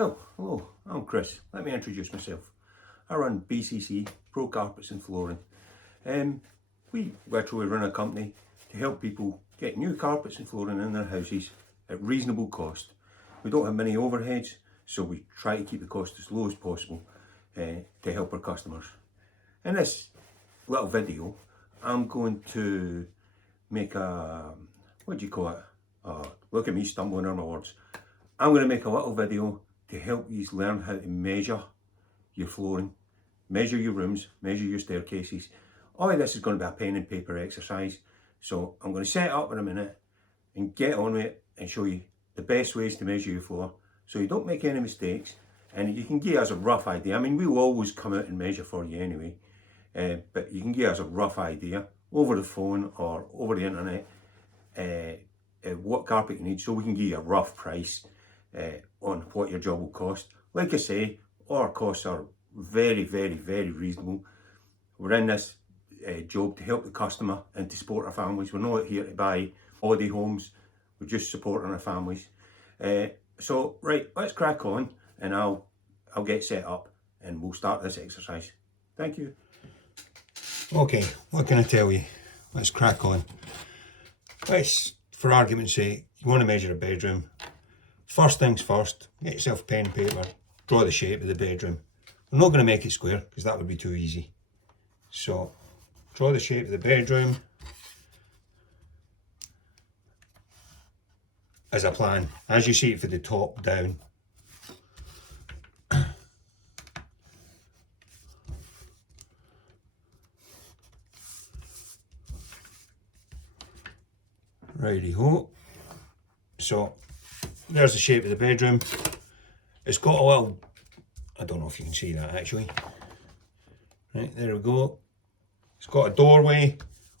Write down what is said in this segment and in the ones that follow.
Well, hello, I'm Chris. Let me introduce myself. I run BCC, Pro Carpets and Flooring. We literally run a company to help people get new carpets and flooring in their houses at reasonable cost. We don't have many overheads, so we try to keep the cost as low as possible to help our customers. In this little video, I'm going to make a, what do you call it? Look at me stumbling on my words. I'm going to make a little video to help you learn how to measure your flooring, measure your rooms, measure your staircases. All of this is going to be a pen and paper exercise. So I'm going to set it up in a minute and get on with it and show you the best ways to measure your floor so you don't make any mistakes and you can give us a rough idea. I mean, we will always come out and measure for you anyway, but you can give us a rough idea over the phone or over the internet what carpet you need, so we can give you a rough price on what your job will cost. Like I say, all our costs are very, very, very reasonable. We're in this job to help the customer and to support our families. We're not here to buy holiday homes, we're just supporting our families. So right, let's crack on and I'll get set up and we'll start this exercise. Thank you. Okay, what can I tell you? Let's crack on. Let's, for argument's sake, you want to measure a bedroom. First things first, get yourself a pen and paper, draw the shape of the bedroom. I'm not going to make it square because that would be too easy. So, draw the shape of the bedroom as a plan, as you see it from the top down. Righty-ho. So, there's the shape of the bedroom. It's got a little, I don't know if you can see that actually. Right, there we go. It's got a doorway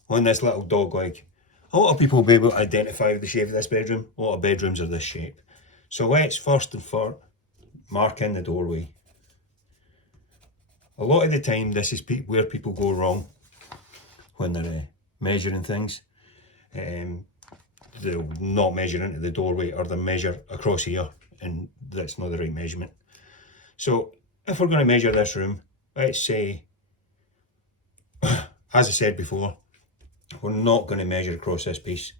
on this little dog leg. A lot of people will be able to identify the shape of this bedroom. A lot of bedrooms are this shape. So let's first and foremost mark in the doorway. A lot of the time this is where people go wrong when they're measuring things. They'll not measure into the doorway, or they'll measure across here, and that's not the right measurement. So if we're going to measure this room, let's say, as I said before, we're not going to measure across this piece.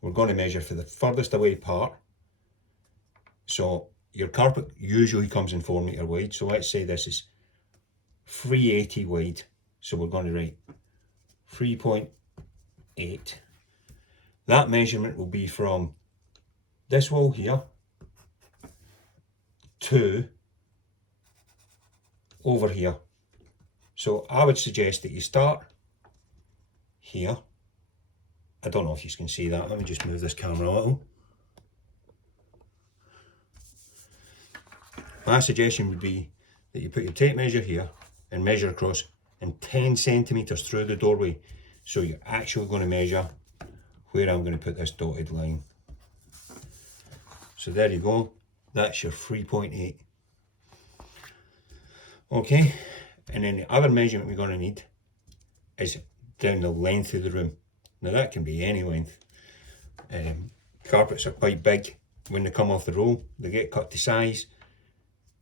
We're going to measure for the furthest away part. So your carpet usually comes in 4 metre wide. So let's say this is 380 wide. So we're going to write 3.8. That measurement will be from this wall here to over here. So I would suggest that you start here. I don't know if you can see that. Let me just move this camera a little. My suggestion would be that you put your tape measure here and measure across in 10 centimetres through the doorway. So you're actually going to measure where I'm going to put this dotted line. So there you go, that's your 3.8. Okay, and then the other measurement we're going to need is down the length of the room. Now that can be any length. Carpets are quite big when they come off the roll, they get cut to size.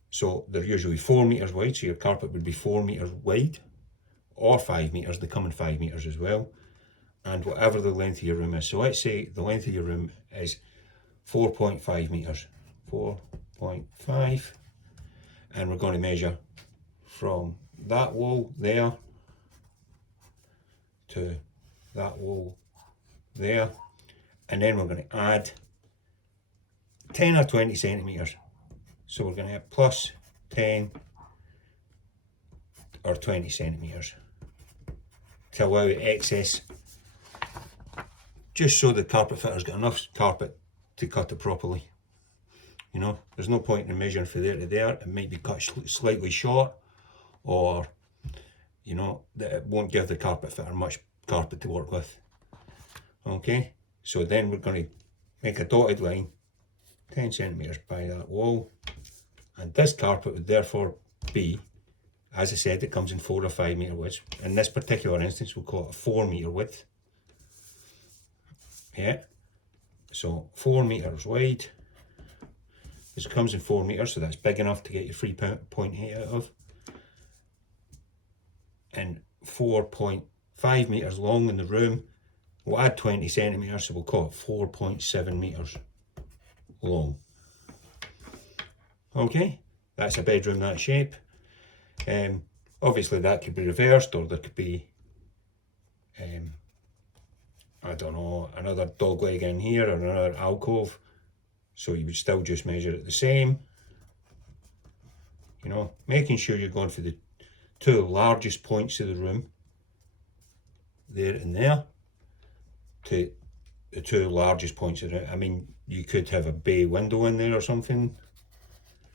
So they're usually 4 metres wide, so your carpet would be 4 metres wide, or 5 metres, they come in 5 metres as well. And whatever the length of your room is. So let's say the length of your room is 4.5 metres. 4.5. And we're going to measure from that wall there to that wall there. And then we're going to add 10 or 20 centimetres. So we're going to have plus 10 or 20 centimetres to allow excess, just so the carpet fitter's got enough carpet to cut it properly. You know, there's no point in measuring from there to there. It might be cut slightly short, or, you know, that it won't give the carpet fitter much carpet to work with. Okay, so then we're going to make a dotted line 10 centimetres by that wall, and this carpet would therefore be, as I said, it comes in 4 or 5 metre widths. In this particular instance, we'll call it a 4 metre width. Yeah, so 4 metres wide It comes in 4 metres, so that's big enough to get your 3.8 out of. And 4.5 metres long in the room. We'll add 20 centimetres, so we'll call it 4.7 metres long. Okay, that's a bedroom that shape. Obviously that could be reversed, or there could be, I don't know, another dog leg in here or another alcove. So you would still just measure it the same. You know, making sure you're going for the two largest points of the room, there and there, to the two largest points of the room. I mean, you could have a bay window in there or something.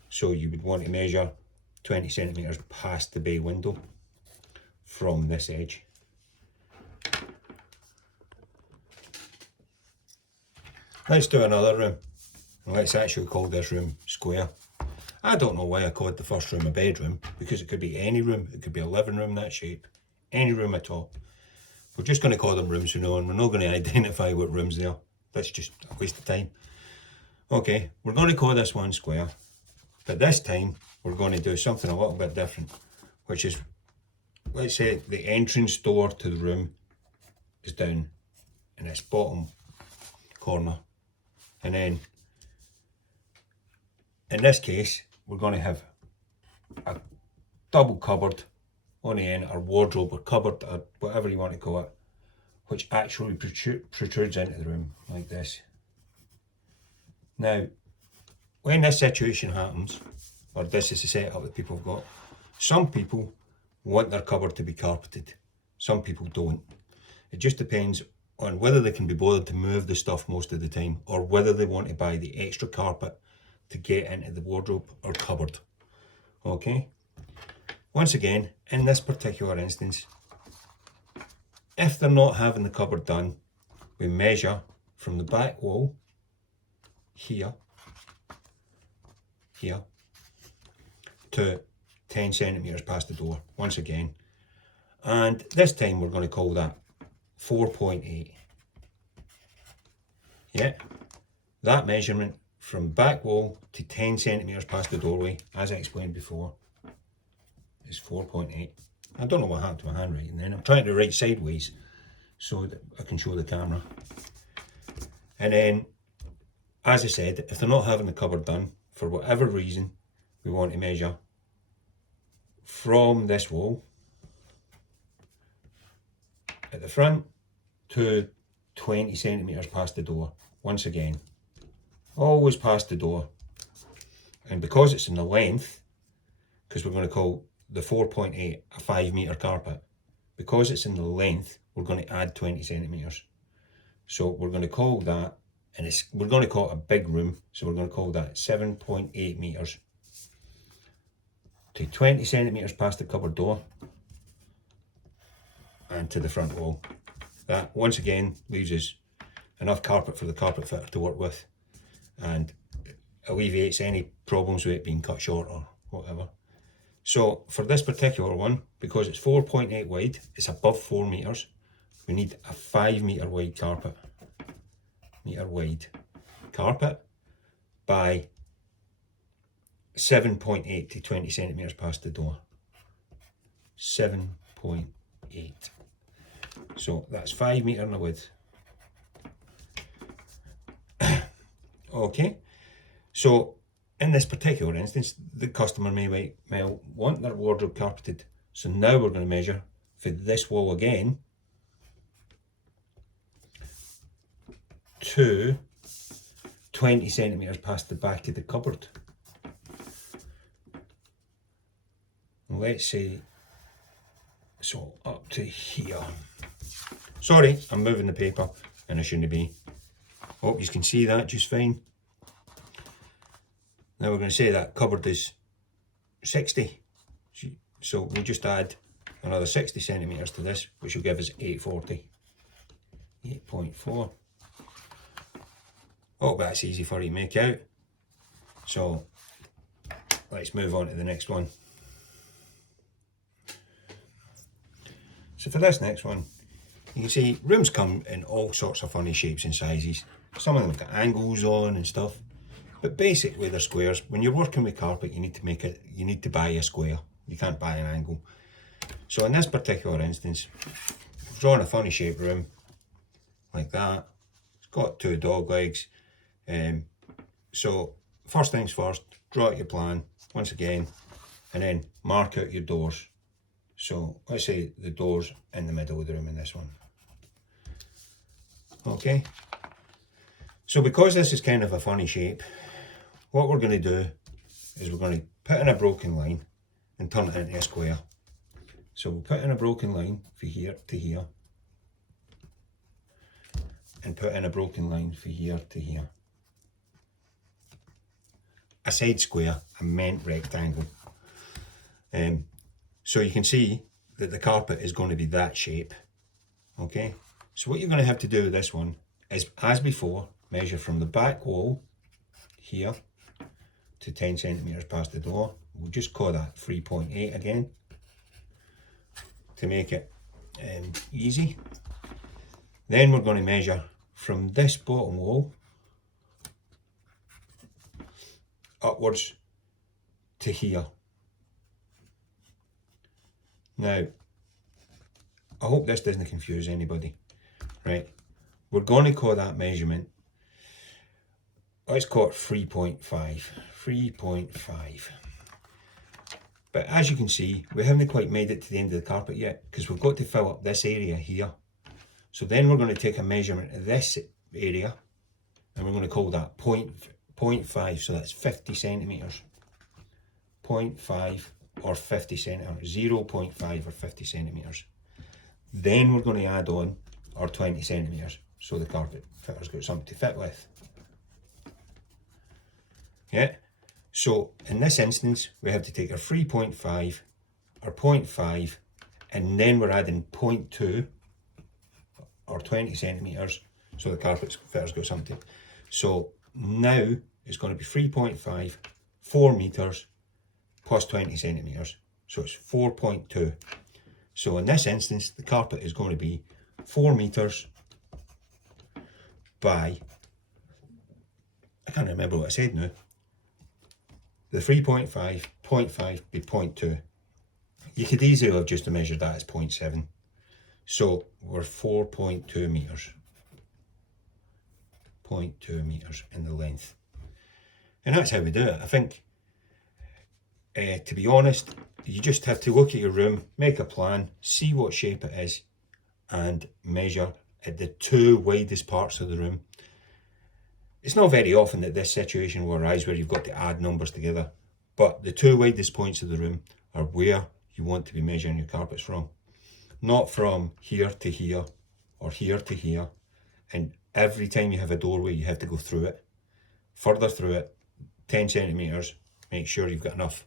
So you would want to measure 20 centimetres past the bay window from this edge. Let's do another room. Let's actually call this room square. I don't know why I called the first room a bedroom, because it could be any room. It could be a living room, that shape. Any room at all. We're just going to call them rooms from now on. We're not going to identify what rooms they are. That's just a waste of time. Okay, we're going to call this one square. But this time, we're going to do something a little bit different. Which is, let's say the entrance door to the room is down in this bottom corner. And then, in this case, we're going to have a double cupboard on the end, or wardrobe or cupboard, or whatever you want to call it, which actually protrudes into the room like this. Now, when this situation happens, or this is the setup that people have got, some people want their cupboard to be carpeted, some people don't. It just depends on whether they can be bothered to move the stuff most of the time, or whether they want to buy the extra carpet to get into the wardrobe or cupboard. Okay? Once again, in this particular instance, if they're not having the cupboard done, we measure from the back wall, here, to 10 centimetres past the door, once again. And this time we're going to call that 4.8. Yeah, that measurement from back wall to 10 centimetres past the doorway, as I explained before, is 4.8. I don't know what happened to my handwriting then. I'm trying to write sideways so that I can show the camera. And then, as I said, if they're not having the cupboard done, for whatever reason, we want to measure from this wall at the front to 20 centimetres past the door. Once again, always past the door. And because it's in the length, because we're going to call the 4.8 a 5 metre carpet, because it's in the length, we're going to add 20 centimetres. So we're going to call that, and we're going to call it a big room, so we're going to call that 7.8 metres to 20 centimetres past the cupboard door and to the front wall. That once again leaves us enough carpet for the carpet fitter to work with, and alleviates any problems with it being cut short or whatever. So for this particular one, because it's 4.8 wide, it's above 4 metres, we need a 5 metre wide carpet. By 7.8 to 20 centimetres past the door. 7.8. So that's 5 metre in the width. Okay, so in this particular instance, the customer may want their wardrobe carpeted. So now we're going to measure for this wall again to 20 centimetres past the back of the cupboard. Let's say, so up to here. Sorry, I'm moving the paper and I shouldn't be. Hope you can see that just fine. Now we're going to say that cupboard is 60. So we'll just add another 60 centimetres to this, which will give us 840. 8.4. Oh, that's easy for you to make out. So let's move on to the next one. So for this next one, you can see rooms come in all sorts of funny shapes and sizes. Some of them have got angles on and stuff. But basically they're squares. When you're working with carpet, you need to buy a square. You can't buy an angle. So in this particular instance, I've drawn a funny shaped room like that. It's got 2 dog legs. So first things first, draw out your plan once again, and then mark out your doors. So let's say the door's in the middle of the room in this one. Okay. So because this is kind of a funny shape, what we're going to do is we're going to put in a broken line and turn it into a square. So we'll put in a broken line from here to here, and put in a broken line from here to here. A side square, I meant rectangle. So you can see that the carpet is going to be that shape. Okay, so what you're going to have to do with this one is, as before, measure from the back wall here to 10 centimetres past the door. We'll just call that 3.8 again to make it easy. Then we're going to measure from this bottom wall upwards to here. Now, I hope this doesn't confuse anybody, right? We're going to call that measurement, let's call it 3.5. 3.5. But as you can see, we haven't quite made it to the end of the carpet yet, because we've got to fill up this area here. So then we're going to take a measurement of this area, and we're going to call that 0.5, so that's 50 centimetres. 0.5 or 50 centimetres, 0.5 or 50 centimetres. Then we're going to add on our 20 centimetres, so the carpet fitter's got something to fit with. Yeah, so in this instance, we have to take our 3.5, our 0.5, and then we're adding 0.2 or 20 centimetres, so the carpet fitter's got something. So now it's going to be 3.5, 4 metres plus 20 centimetres, so it's 4.2. So in this instance, the carpet is going to be 4 metres by, I can't remember what I said now. The 3.5, 0.5 be 0.2. You could easily have just measured that as 0.7. So we're 4.2 metres. 0.2 metres in the length. And that's how we do it. I think, to be honest, you just have to look at your room, make a plan, see what shape it is, and measure at the 2 widest parts of the room. It's not very often that this situation will arise where you've got to add numbers together, but the 2 widest points of the room are where you want to be measuring your carpets from. Not from here to here or here to here, and every time you have a doorway you have to go through it, further through it, 10 centimetres, make sure you've got enough.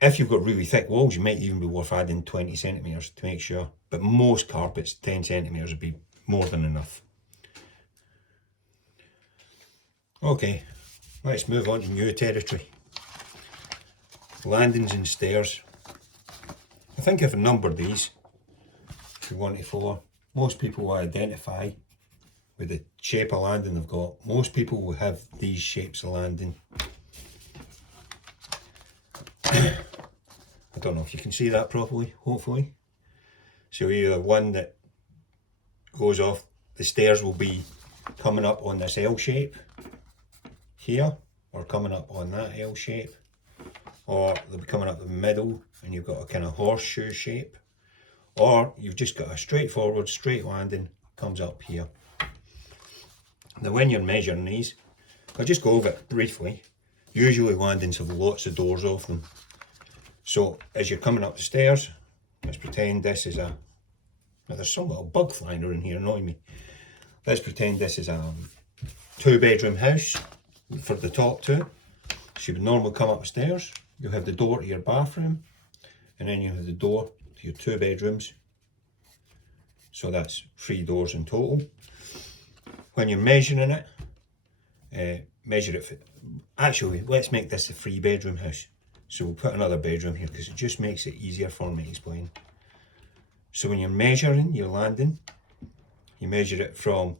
If you've got really thick walls, you might even be worth adding 20 centimetres to make sure, but most carpets 10 centimetres would be more than enough. Okay, let's move on to new territory. Landings and stairs. I think I've numbered these to 1 to 4. Most people will identify with the shape of landing they've got. Most people will have these shapes of landing. I don't know if you can see that properly, hopefully. So either one that goes off, the stairs will be coming up on this L shape here, or coming up on that L shape, or they'll be coming up the middle and you've got a kind of horseshoe shape, or you've just got a straightforward straight landing, comes up here. Now when you're measuring these, I'll just go over it briefly. Usually landings have lots of doors off them. So as you're coming up the stairs, let's pretend this is a, now there's some little bug flying around here annoying me. Let's pretend this is a 2-bedroom house for the top 2. So you would normally come up the stairs, you'll have the door to your bathroom, and then you have the door to your 2 bedrooms. So that's 3 doors in total. When you're measuring it, measure it for, actually let's make this a 3-bedroom house. So we'll put another bedroom here because it just makes it easier for me to explain. So when you're measuring your landing, you measure it from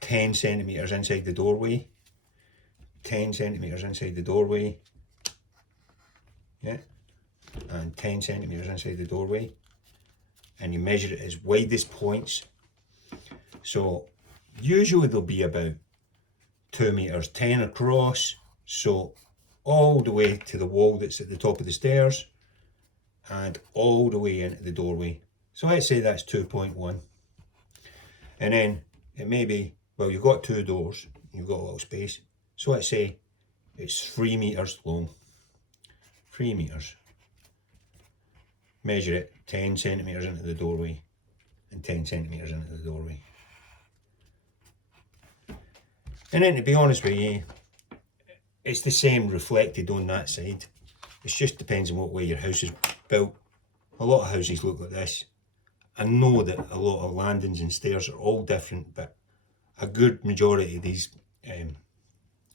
10 centimetres inside the doorway 10 centimetres inside the doorway, yeah, and 10 centimetres inside the doorway, and you measure it as widest points. So usually they'll be about 2 metres 10 across, so all the way to the wall that's at the top of the stairs and all the way into the doorway. So let's say that's 2.1. And then it may be, well, you've got 2 doors, you've got a little space. So let's say it's 3 metres long. 3 metres. Measure it 10 centimetres into the doorway and 10 centimetres into the doorway. And then, to be honest with you, it's the same reflected on that side. It just depends on what way your house is built. A lot of houses look like this. I know that a lot of landings and stairs are all different, but a good majority of these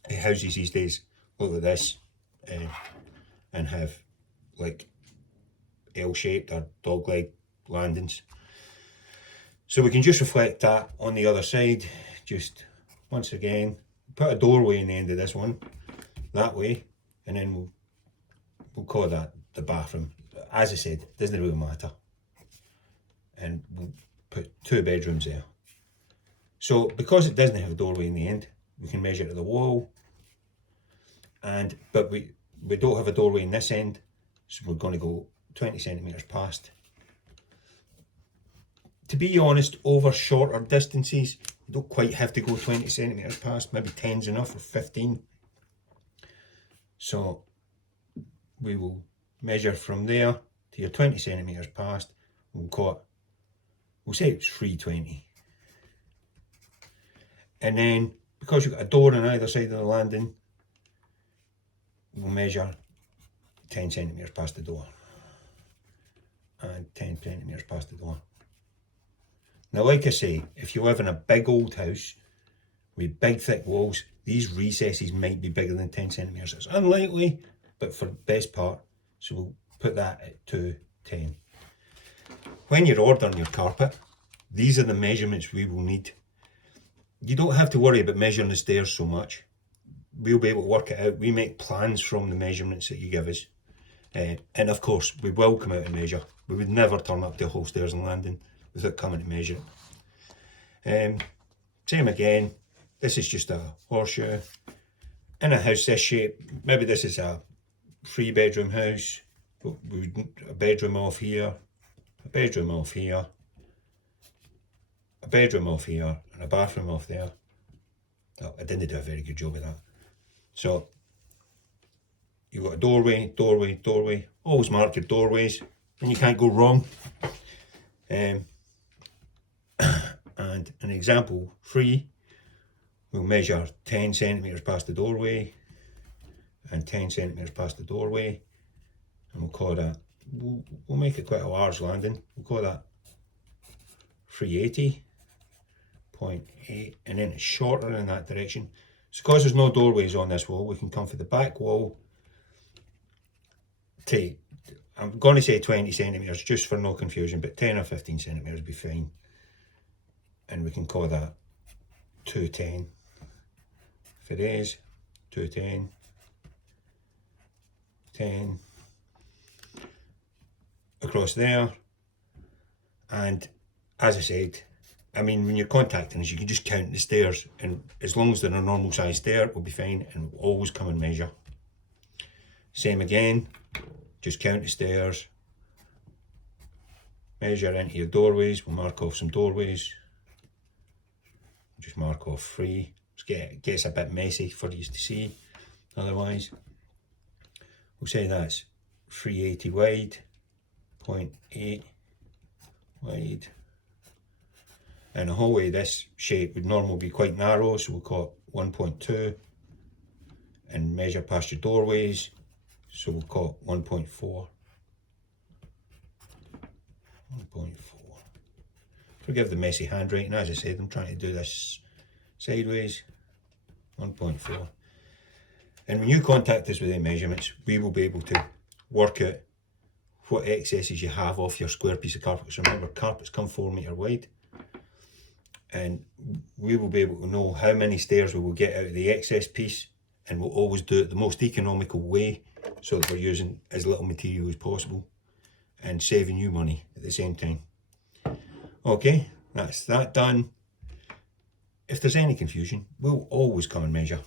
houses these days look like this and have like L-shaped or dog-leg landings. So we can just reflect that on the other side. Just once again, put a doorway in the end of this one, that way, and then we'll call that the bathroom. As I said, it doesn't really matter. And we'll put 2 bedrooms there. So because it doesn't have a doorway in the end, we can measure to the wall, but we don't have a doorway in this end, so we're going to go 20 centimetres past. To be honest, over shorter distances, you don't quite have to go 20 centimetres past, maybe 10's enough, or 15. So we will measure from there to your 20 centimetres past. We'll say it's 320. And then, because you've got a door on either side of the landing, we'll measure 10 centimetres past the door. And 10 centimetres past the door. Now, like I say, if you live in a big old house with big thick walls, these recesses might be bigger than 10 centimetres. It's unlikely, but for the best part, so we'll put that at 210. When you're ordering your carpet, these are the measurements we will need. You don't have to worry about measuring the stairs so much. We'll be able to work it out. We make plans from the measurements that you give us. And of course, we will come out and measure. We would never turn up the whole stairs and landing without coming to measure it. Same again, this is just a horseshoe. In a house this shape, maybe this is a 3-bedroom house. A bedroom off here, a bedroom off here, a bedroom off here, and a bathroom off there. Oh, I didn't do a very good job of that. So you've got a doorway, doorway, doorway. Always mark your doorways, and you can't go wrong. And an example 3, we'll measure 10 centimetres past the doorway and 10 centimetres past the doorway, and we'll call that, we'll make it quite a large landing. We'll call that 380.8, and then it's shorter in that direction. So because there's no doorways on this wall, we can come for the back wall to, I'm going to say 20 centimetres just for no confusion, but 10 or 15 centimetres would be fine. And we can call that 210. If it is 210, 10 across there. And as I said, I mean, when you're contacting us, you can just count the stairs, and as long as they're a normal size stair, we'll be fine, and we'll always come and measure. Same again, just count the stairs, measure into your doorways. We'll mark off some doorways. Just mark off 3. It gets a bit messy for you to see otherwise. We'll say that's 380 wide, 0.8 wide. And the whole way this shape would normally be quite narrow, so we'll call it 1.2, and measure past your doorways, so we'll call it 1.4. 1.4. Forgive the messy handwriting, as I said, I'm trying to do this sideways. 1.4. And when you contact us with the measurements, we will be able to work out what excesses you have off your square piece of carpet. Because remember, carpets come 4 metre wide. And we will be able to know how many stairs we will get out of the excess piece, and we'll always do it the most economical way so that we're using as little material as possible and saving you money at the same time. Okay, that's that done. If there's any confusion, we'll always come and measure.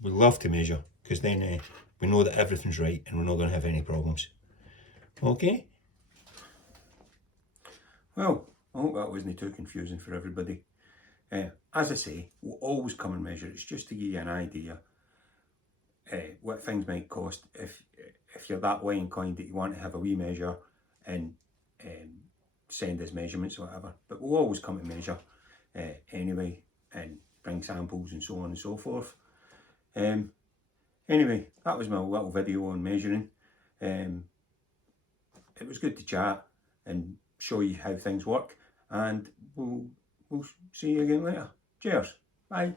We love to measure because then we know that everything's right and we're not going to have any problems. Okay? Well, I hope that wasn't too confusing for everybody. As I say, we'll always come and measure. It's just to give you an idea what things might cost if you're that way inclined that you want to have a wee measure and send us measurements or whatever. But we'll always come and measure anyway and bring samples and so on and so forth. Anyway, that was my little video on measuring. It was good to chat and show you how things work, and we'll see you again later. Cheers. Bye.